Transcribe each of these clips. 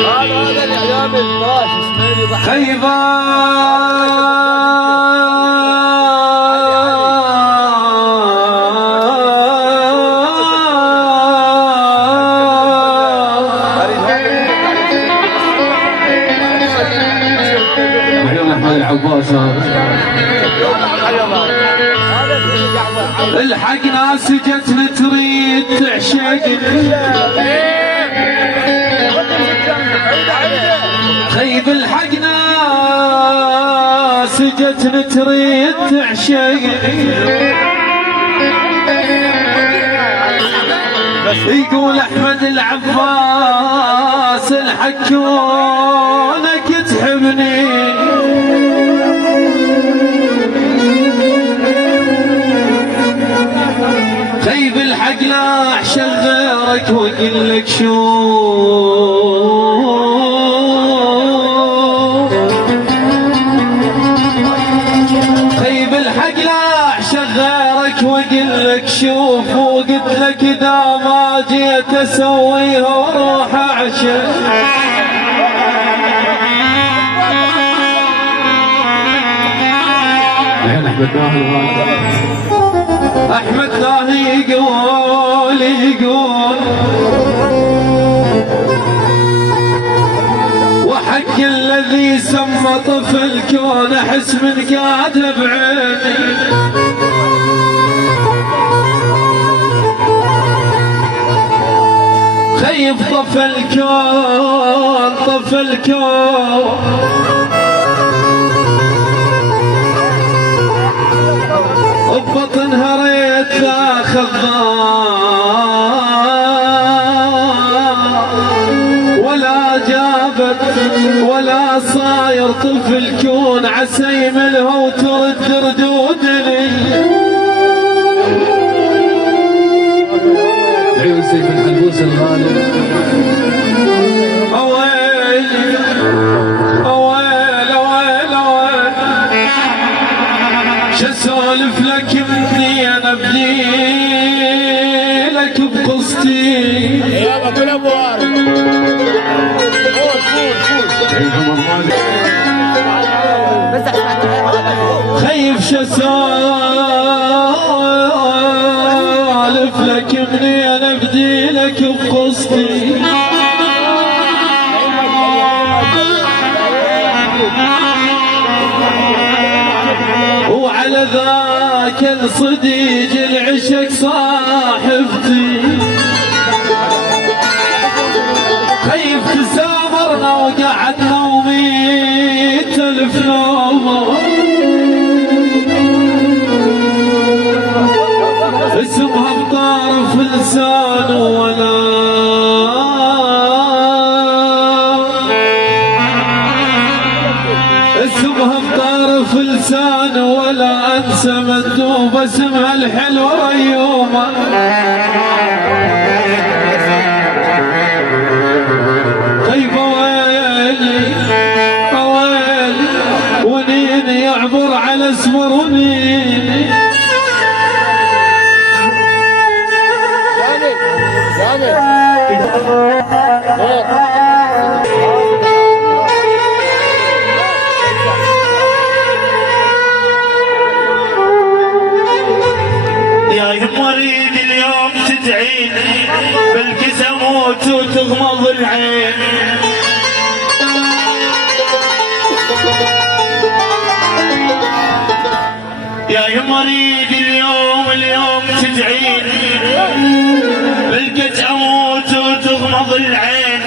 هذا الاعلام الفراش اسماعيل الحق ناس جتنا تريد تعشق خيب الحق ناس جتنا تريد تعشق يقول احمد العباس الحق كونك تحبني خيب الحق لا اعشق غيرك واقول لك شوف خيب الحق لا اعشق غيرك واقول لك شوف وقلت لك اذا ما جيت اسويها واروح اعشق احمد لاهي يقول وحق الذي سمى طفل كون احس من قاده بعيني خيب طفل كون ببطنها ريت تاخذ ولا جابت ولا صاير طفل كون عسى يملها وترد ردودني عيون سيف الحلبوس الغالي شسولف لك مني انا بديلك بقصتي يابا كل ابوار خيف شسولف لك مني انا بديلك بقصتي وعلى ذاك الصديق العشق صاحبتي خيف تسافرنا وقعدنا وميت الف نومه اسمها بطرف لسان ولا اسمها بطرف لسان ولا انسى مندوب اسمها الحلوه ريومه كيف ويلي ونيني يعبر على اسمر ونيني يا يما اريد اليوم تدعيني بالكس اموت وتغمض العين يا يما اريد اليوم تدعيني بالكس اموت وتغمض العين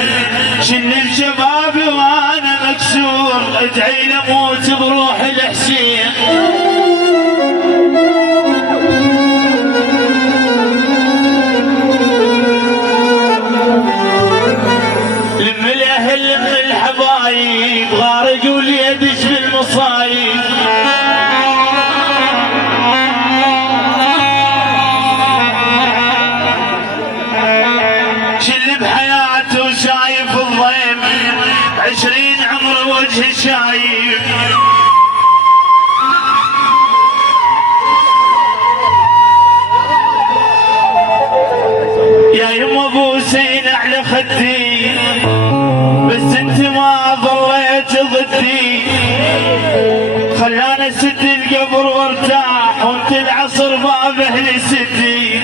شن الشباب وانا مكسور ادعي لموت بروح الحسين لم الاهل لم الحبايب غارق وليدش بالمصايب شل بحياته شايف الضيم 20 عمره وجه شايف يا يما ابو سين على خدي بس وانت ما ظليت ضدي، خلاني سد القبر وارتاح وانت العصر بابه لسدي.